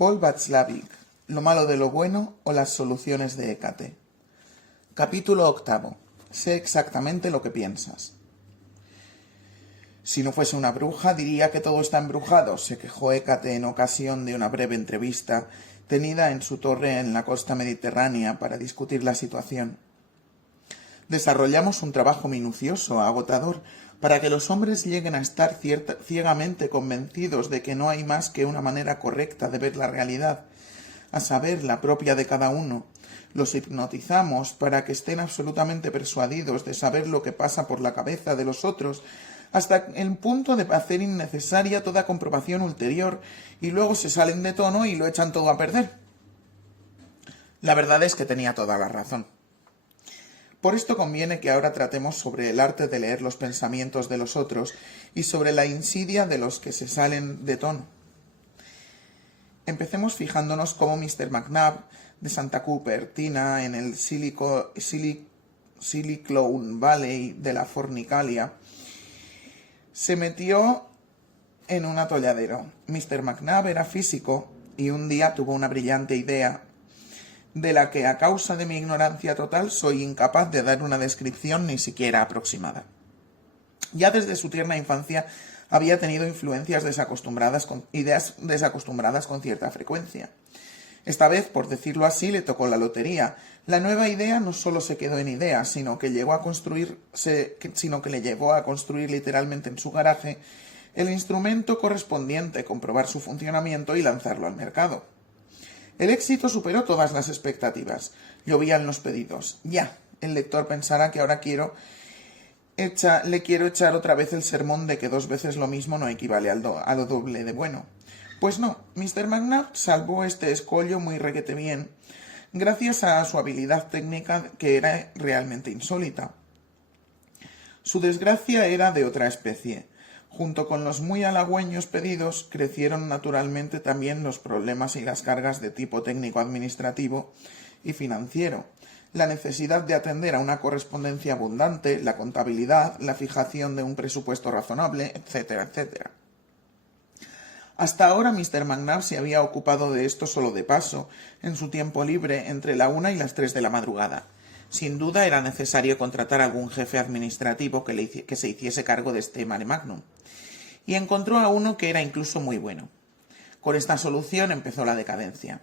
Paul Václavic, Lo malo de lo bueno o las soluciones de Hécate. Capítulo 8. Sé exactamente lo que piensas. Si no fuese una bruja, diría que todo está embrujado, se quejó Hécate en ocasión de una breve entrevista tenida en su torre en la costa mediterránea para discutir la situación. Desarrollamos un trabajo minucioso, agotador, para que los hombres lleguen a estar ciegamente convencidos de que no hay más que una manera correcta de ver la realidad, a saber, la propia de cada uno. Los hipnotizamos para que estén absolutamente persuadidos de saber lo que pasa por la cabeza de los otros, hasta el punto de hacer innecesaria toda comprobación ulterior, y luego se salen de tono y lo echan todo a perder. La verdad es que tenía toda la razón. Por esto conviene que ahora tratemos sobre el arte de leer los pensamientos de los otros y sobre la insidia de los que se salen de tono. Empecemos fijándonos cómo Mr. McNabb de Santa Cupertina, en el Silicon Valley de la Fornicalia, se metió en un atolladero. Mr. McNabb era físico y un día tuvo una brillante idea de la que, a causa de mi ignorancia total, soy incapaz de dar una descripción ni siquiera aproximada. Ya desde su tierna infancia había tenido influencias ideas desacostumbradas con cierta frecuencia. Esta vez, por decirlo así, le tocó la lotería. La nueva idea no solo se quedó en idea, sino que le llevó a construir literalmente en su garaje el instrumento correspondiente, comprobar su funcionamiento y lanzarlo al mercado. El éxito superó todas las expectativas. Llovían los pedidos. Ya, el lector pensará que ahora le quiero echar otra vez el sermón de que 2 veces lo mismo no equivale a lo doble de bueno. Pues no, Mr. McNabb salvó este escollo muy requete bien, gracias a su habilidad técnica que era realmente insólita. Su desgracia era de otra especie. Junto con los muy halagüeños pedidos, crecieron naturalmente también los problemas y las cargas de tipo técnico-administrativo y financiero, la necesidad de atender a una correspondencia abundante, la contabilidad, la fijación de un presupuesto razonable, etcétera, etcétera. Hasta ahora Mr. McNabb se había ocupado de esto solo de paso, en su tiempo libre, entre la 1 y las 3 de la madrugada. Sin duda era necesario contratar a algún jefe administrativo que se hiciese cargo de este mare magnum, y encontró a uno que era incluso muy bueno. Con esta solución empezó la decadencia.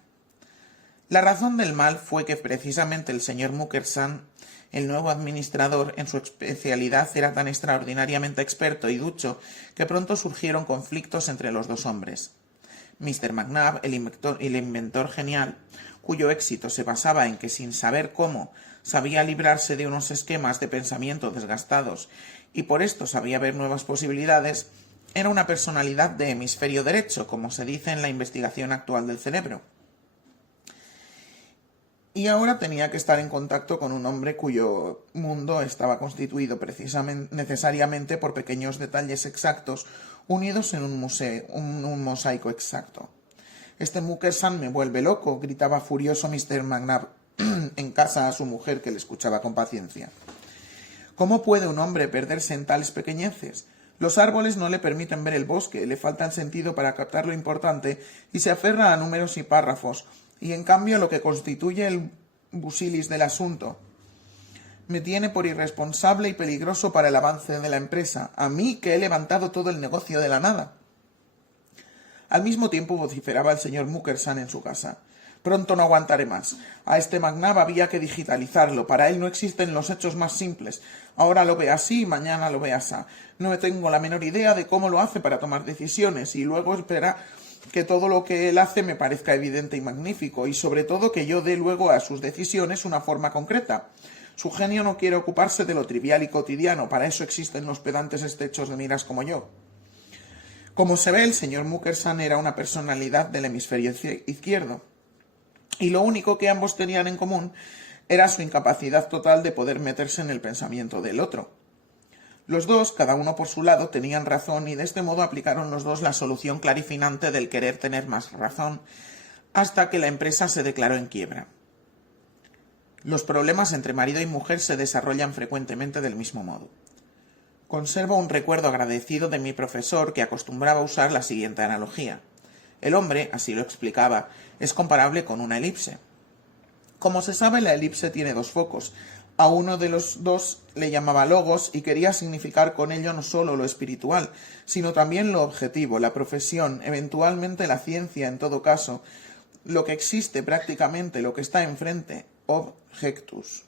La razón del mal fue que precisamente el señor Mukherjee, el nuevo administrador, en su especialidad era tan extraordinariamente experto y ducho que pronto surgieron conflictos entre los dos hombres. Mr. McNabb, el inventor genial, cuyo éxito se basaba en que, sin saber cómo, sabía librarse de unos esquemas de pensamiento desgastados y por esto sabía ver nuevas posibilidades, era una personalidad de hemisferio derecho, como se dice en la investigación actual del cerebro. Y ahora tenía que estar en contacto con un hombre cuyo mundo estaba constituido necesariamente por pequeños detalles exactos unidos en un mosaico exacto. «Este Mukherjee me vuelve loco», gritaba furioso Mr. McNabb en casa a su mujer, que le escuchaba con paciencia. «¿Cómo puede un hombre perderse en tales pequeñeces? Los árboles no le permiten ver el bosque, le falta el sentido para captar lo importante y se aferra a números y párrafos, y en cambio lo que constituye el busilis del asunto me tiene por irresponsable y peligroso para el avance de la empresa, a mí que he levantado todo el negocio de la nada». Al mismo tiempo vociferaba el señor Mukherjee en su casa. «Pronto no aguantaré más. A este McNabb había que digitalizarlo. Para él no existen los hechos más simples. Ahora lo ve así, mañana lo ve asá. No tengo la menor idea de cómo lo hace para tomar decisiones y luego espera que todo lo que él hace me parezca evidente y magnífico y sobre todo que yo dé luego a sus decisiones una forma concreta. Su genio no quiere ocuparse de lo trivial y cotidiano. Para eso existen los pedantes estrechos de miras como yo». Como se ve, el señor Mukherjee era una personalidad del hemisferio izquierdo, y lo único que ambos tenían en común era su incapacidad total de poder meterse en el pensamiento del otro. Los dos, cada uno por su lado, tenían razón y de este modo aplicaron los dos la solución clarifinante del querer tener más razón, hasta que la empresa se declaró en quiebra. Los problemas entre marido y mujer se desarrollan frecuentemente del mismo modo. Conservo un recuerdo agradecido de mi profesor que acostumbraba usar la siguiente analogía. El hombre, así lo explicaba, es comparable con una elipse. Como se sabe, la elipse tiene dos focos. A uno de los dos le llamaba logos y quería significar con ello no solo lo espiritual, sino también lo objetivo, la profesión, eventualmente la ciencia en todo caso, lo que existe prácticamente, lo que está enfrente, objectus.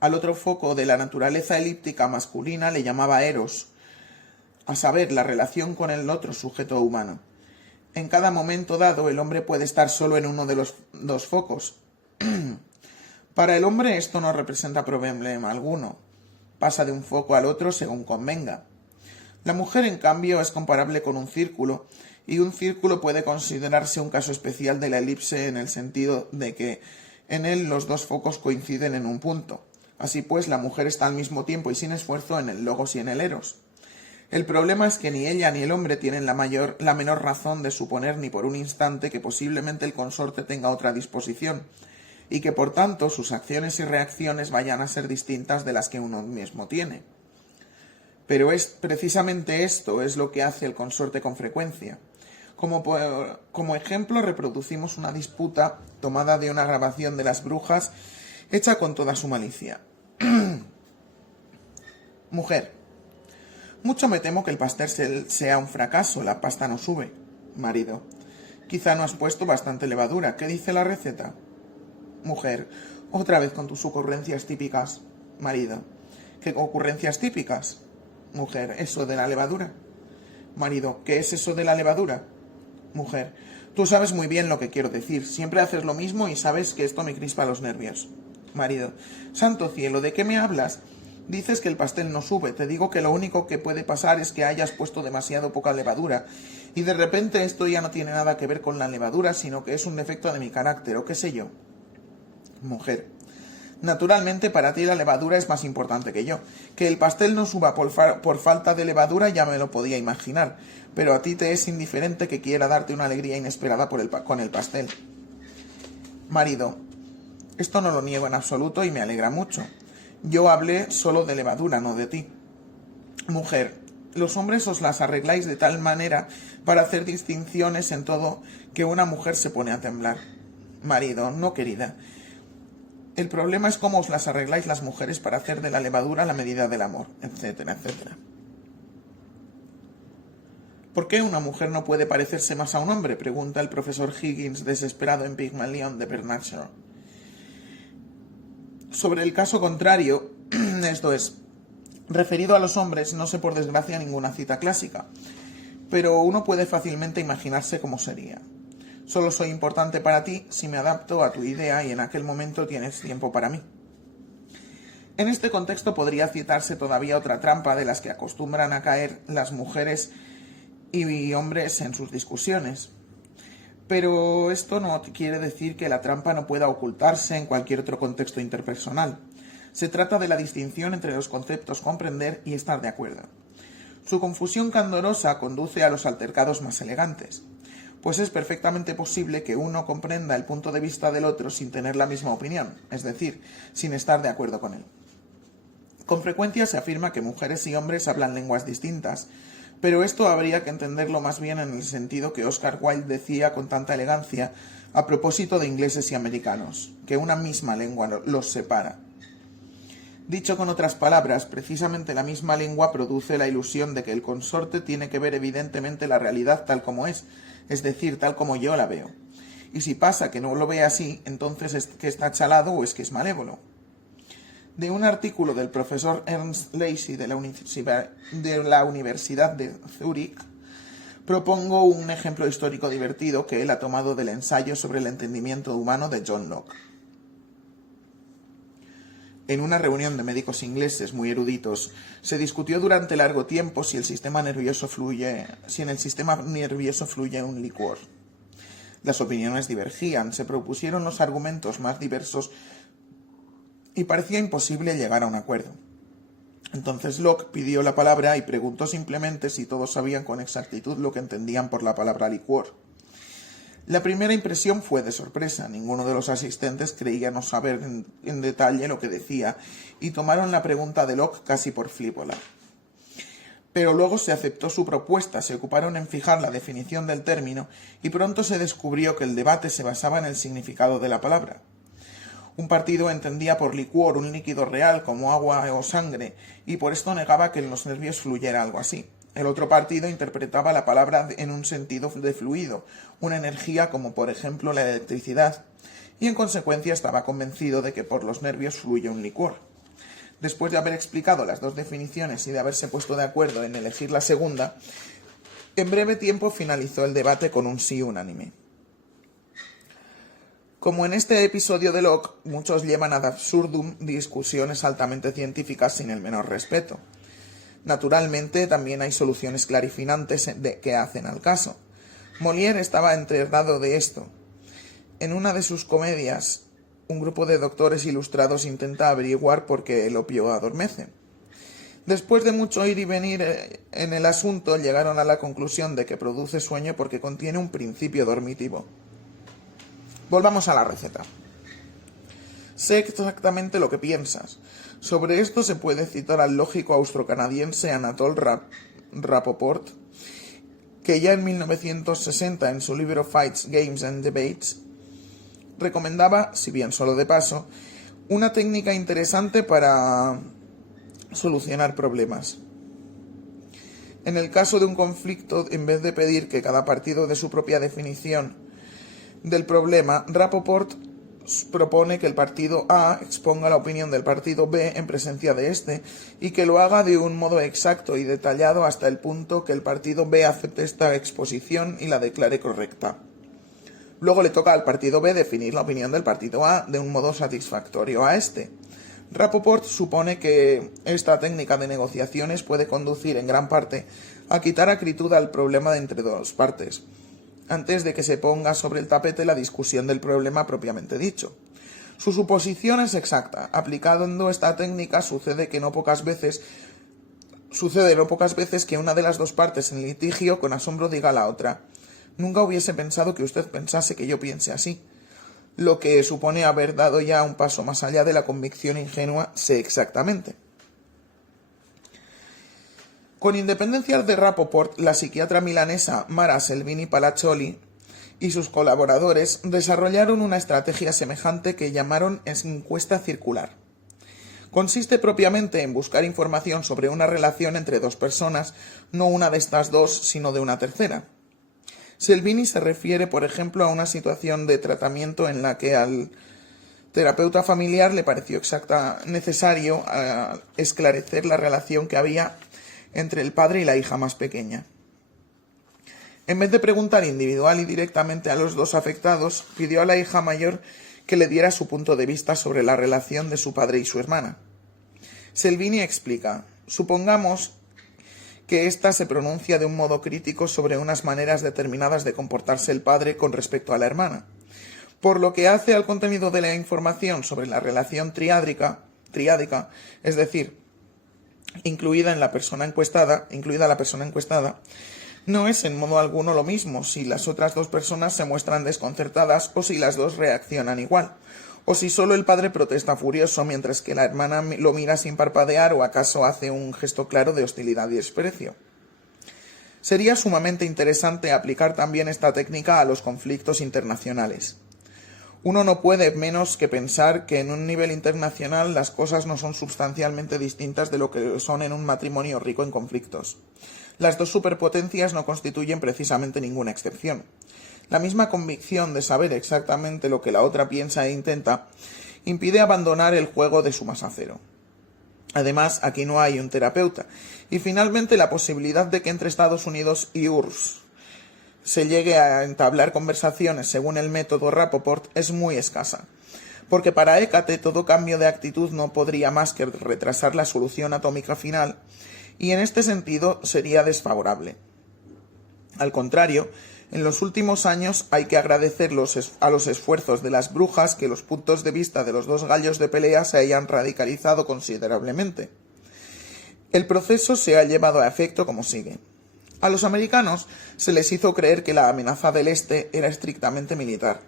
Al otro foco de la naturaleza elíptica masculina le llamaba eros, a saber, la relación con el otro sujeto humano. En cada momento dado, el hombre puede estar solo en uno de los dos focos. Para el hombre esto no representa problema alguno. Pasa de un foco al otro según convenga. La mujer, en cambio, es comparable con un círculo, y un círculo puede considerarse un caso especial de la elipse en el sentido de que en él los dos focos coinciden en un punto. Así pues, la mujer está al mismo tiempo y sin esfuerzo en el logos y en el eros. El problema es que ni ella ni el hombre tienen la menor razón de suponer ni por un instante que posiblemente el consorte tenga otra disposición, y que por tanto sus acciones y reacciones vayan a ser distintas de las que uno mismo tiene. Pero es precisamente esto es lo que hace el consorte con frecuencia. Como ejemplo reproducimos una disputa tomada de una grabación de Las Brujas hecha con toda su malicia. Mujer: mucho me temo que el pastel sea un fracaso, la pasta no sube. Marido: quizá no has puesto bastante levadura, ¿qué dice la receta? Mujer: otra vez con tus ocurrencias típicas. Marido: ¿qué ocurrencias típicas? Mujer: eso de la levadura. Marido: ¿qué es eso de la levadura? Mujer: tú sabes muy bien lo que quiero decir, siempre haces lo mismo y sabes que esto me crispa los nervios. Marido: santo cielo, ¿de qué me hablas? Dices que el pastel no sube, te digo que lo único que puede pasar es que hayas puesto demasiado poca levadura, y de repente esto ya no tiene nada que ver con la levadura, sino que es un defecto de mi carácter, o qué sé yo. Mujer: naturalmente para ti la levadura es más importante que yo. Que el pastel no suba por falta de levadura ya me lo podía imaginar, pero a ti te es indiferente que quiera darte una alegría inesperada con el pastel. Marido: esto no lo niego en absoluto y me alegra mucho. Yo hablé solo de levadura, no de ti. Mujer: los hombres os las arregláis de tal manera para hacer distinciones en todo que una mujer se pone a temblar. Marido: no, querida. El problema es cómo os las arregláis las mujeres para hacer de la levadura la medida del amor, etcétera, etcétera. ¿Por qué una mujer no puede parecerse más a un hombre?, pregunta el profesor Higgins, desesperado en Pygmalion de Bernard Shaw. Sobre el caso contrario, esto es, referido a los hombres, no sé por desgracia ninguna cita clásica, pero uno puede fácilmente imaginarse cómo sería. Solo soy importante para ti si me adapto a tu idea y en aquel momento tienes tiempo para mí. En este contexto podría citarse todavía otra trampa de las que acostumbran a caer las mujeres y hombres en sus discusiones. Pero esto no quiere decir que la trampa no pueda ocultarse en cualquier otro contexto interpersonal. Se trata de la distinción entre los conceptos comprender y estar de acuerdo. Su confusión candorosa conduce a los altercados más elegantes, pues es perfectamente posible que uno comprenda el punto de vista del otro sin tener la misma opinión, es decir, sin estar de acuerdo con él. Con frecuencia se afirma que mujeres y hombres hablan lenguas distintas, pero esto habría que entenderlo más bien en el sentido que Oscar Wilde decía con tanta elegancia a propósito de ingleses y americanos, que una misma lengua los separa. Dicho con otras palabras, precisamente la misma lengua produce la ilusión de que el consorte tiene que ver evidentemente la realidad tal como es decir, tal como yo la veo. Y si pasa que no lo ve así, entonces es que está chalado o es que es malévolo. De un artículo del profesor Ernst Lacey de la Universidad de Zúrich, propongo un ejemplo histórico divertido que él ha tomado del ensayo sobre el entendimiento humano de John Locke. En una reunión de médicos ingleses muy eruditos, se discutió durante largo tiempo si en el sistema nervioso fluye un licor. Las opiniones divergían, se propusieron los argumentos más diversos y parecía imposible llegar a un acuerdo. Entonces Locke pidió la palabra y preguntó simplemente si todos sabían con exactitud lo que entendían por la palabra licor. La primera impresión fue de sorpresa. Ninguno de los asistentes creía no saber en detalle lo que decía y tomaron la pregunta de Locke casi por frívola. pero luego se aceptó su propuesta, se ocuparon en fijar la definición del término y pronto se descubrió que el debate se basaba en el significado de la palabra. Un partido entendía por licuor un líquido real como agua o sangre y por esto negaba que en los nervios fluyera algo así. El otro partido interpretaba la palabra en un sentido de fluido, una energía como por ejemplo la electricidad, y en consecuencia estaba convencido de que por los nervios fluye un licor. Después de haber explicado las dos definiciones y de haberse puesto de acuerdo en elegir la segunda, en breve tiempo finalizó el debate con un sí unánime. Como en este episodio de Locke, muchos llevan ad absurdum discusiones altamente científicas sin el menor respeto. Naturalmente, también hay soluciones clarificantes que hacen al caso. Molière estaba enterado de esto. En una de sus comedias, un grupo de doctores ilustrados intenta averiguar por qué el opio adormece. Después de mucho ir y venir en el asunto, llegaron a la conclusión de que produce sueño porque contiene un principio dormitivo. Volvamos a la receta. Sé exactamente lo que piensas. Sobre esto se puede citar al lógico austrocanadiense Anatole Rapoport, que ya en 1960 en su libro Fights, Games and Debates recomendaba, si bien solo de paso, una técnica interesante para solucionar problemas. En el caso de un conflicto, en vez de pedir que cada partido dé su propia definición del problema, Rapoport propone que el partido A exponga la opinión del partido B en presencia de este y que lo haga de un modo exacto y detallado hasta el punto que el partido B acepte esta exposición y la declare correcta. Luego le toca al partido B definir la opinión del partido A de un modo satisfactorio a este. Rapoport supone que esta técnica de negociaciones puede conducir en gran parte a quitar acritud al problema de entre dos partes, antes de que se ponga sobre el tapete la discusión del problema propiamente dicho. Su suposición es exacta. Aplicando esta técnica sucede no pocas veces que una de las dos partes en litigio con asombro diga a la otra: «Nunca hubiese pensado que usted pensase que yo piense así», lo que supone haber dado ya un paso más allá de la convicción ingenua «sé exactamente». Con independencia de Rapoport, la psiquiatra milanesa Mara Selvini Palaccioli y sus colaboradores desarrollaron una estrategia semejante que llamaron encuesta circular. Consiste propiamente en buscar información sobre una relación entre dos personas, no una de estas dos, sino de una tercera. Selvini se refiere, por ejemplo, a una situación de tratamiento en la que al terapeuta familiar le pareció necesario esclarecer la relación que había entre el padre y la hija más pequeña. En vez de preguntar individual y directamente a los dos afectados, pidió a la hija mayor que le diera su punto de vista sobre la relación de su padre y su hermana. Selvini explica: supongamos que ésta se pronuncia de un modo crítico sobre unas maneras determinadas de comportarse el padre con respecto a la hermana. Por lo que hace al contenido de la información sobre la relación triádica, es decir, incluida la persona encuestada, no es en modo alguno lo mismo si las otras dos personas se muestran desconcertadas o si las dos reaccionan igual, o si solo el padre protesta furioso mientras que la hermana lo mira sin parpadear o acaso hace un gesto claro de hostilidad y desprecio. Sería sumamente interesante aplicar también esta técnica a los conflictos internacionales. Uno no puede menos que pensar que en un nivel internacional las cosas no son sustancialmente distintas de lo que son en un matrimonio rico en conflictos. Las dos superpotencias no constituyen precisamente ninguna excepción. La misma convicción de saber exactamente lo que la otra piensa e intenta impide abandonar el juego de suma cero. Además, aquí no hay un terapeuta. Y finalmente, la posibilidad de que entre Estados Unidos y URSS se llegue a entablar conversaciones según el método Rapoport es muy escasa, porque para Hécate todo cambio de actitud no podría más que retrasar la solución atómica final, y en este sentido sería desfavorable. Al contrario, en los últimos años hay que agradecer a los esfuerzos de las brujas que los puntos de vista de los dos gallos de pelea se hayan radicalizado considerablemente. El proceso se ha llevado a efecto como sigue. A los americanos se les hizo creer que la amenaza del Este era estrictamente militar.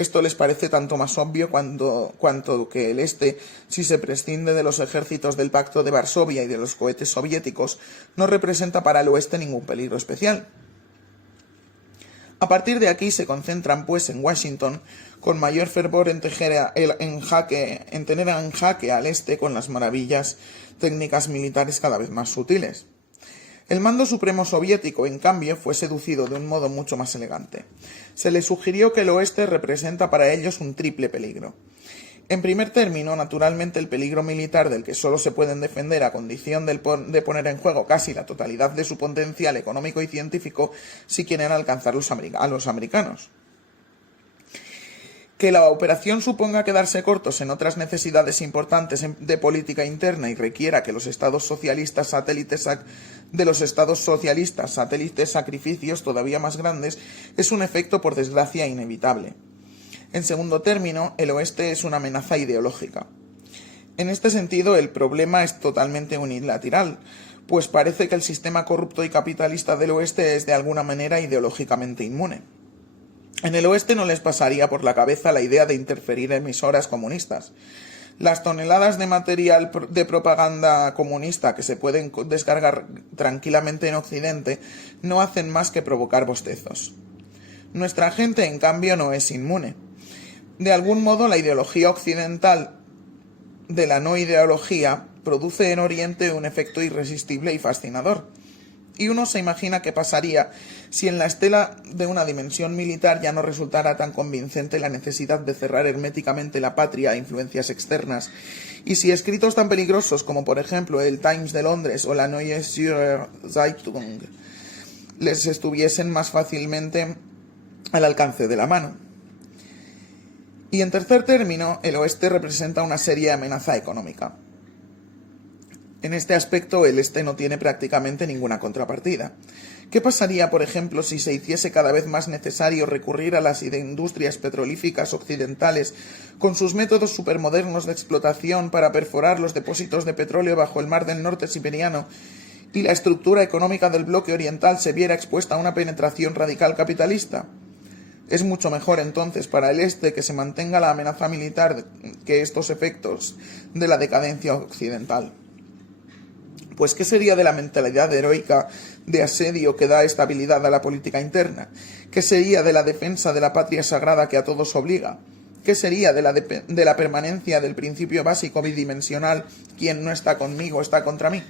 Esto les parece tanto más obvio cuanto que el Este, si se prescinde de los ejércitos del Pacto de Varsovia y de los cohetes soviéticos, no representa para el Oeste ningún peligro especial. A partir de aquí se concentran, pues, en Washington con mayor fervor en tener en jaque al Este con las maravillas técnicas militares cada vez más sutiles. El mando supremo soviético, en cambio, fue seducido de un modo mucho más elegante. Se le sugirió que el Oeste representa para ellos un triple peligro. En primer término, naturalmente, el peligro militar del que solo se pueden defender a condición de poner en juego casi la totalidad de su potencial económico y científico si quieren alcanzar a los americanos. Que la operación suponga quedarse cortos en otras necesidades importantes de política interna y requiera que los estados socialistas satélites sacrificios todavía más grandes es un efecto, por desgracia, inevitable. En segundo término, el Oeste es una amenaza ideológica. En este sentido, el problema es totalmente unilateral, pues parece que el sistema corrupto y capitalista del Oeste es de alguna manera ideológicamente inmune. En el Oeste no les pasaría por la cabeza la idea de interferir en emisoras comunistas. Las toneladas de material de propaganda comunista que se pueden descargar tranquilamente en Occidente no hacen más que provocar bostezos. Nuestra gente, en cambio, no es inmune. De algún modo, la ideología occidental de la no ideología produce en Oriente un efecto irresistible y fascinador. Y uno se imagina qué pasaría si en la estela de una dimensión militar ya no resultara tan convincente la necesidad de cerrar herméticamente la patria a influencias externas, y si escritos tan peligrosos como por ejemplo el Times de Londres o la Neue Zürcher Zeitung les estuviesen más fácilmente al alcance de la mano. Y en tercer término, el Oeste representa una seria amenaza económica. En este aspecto, el Este no tiene prácticamente ninguna contrapartida. ¿Qué pasaría, por ejemplo, si se hiciese cada vez más necesario recurrir a las industrias petrolíferas occidentales con sus métodos supermodernos de explotación para perforar los depósitos de petróleo bajo el mar del norte siberiano y la estructura económica del bloque oriental se viera expuesta a una penetración radical capitalista? Es mucho mejor entonces para el Este que se mantenga la amenaza militar que estos efectos de la decadencia occidental. Pues ¿qué sería de la mentalidad heroica de asedio que da estabilidad a la política interna? ¿Qué sería de la defensa de la patria sagrada que a todos obliga? ¿Qué sería de la permanencia del principio básico bidimensional, quien no está conmigo está contra mí?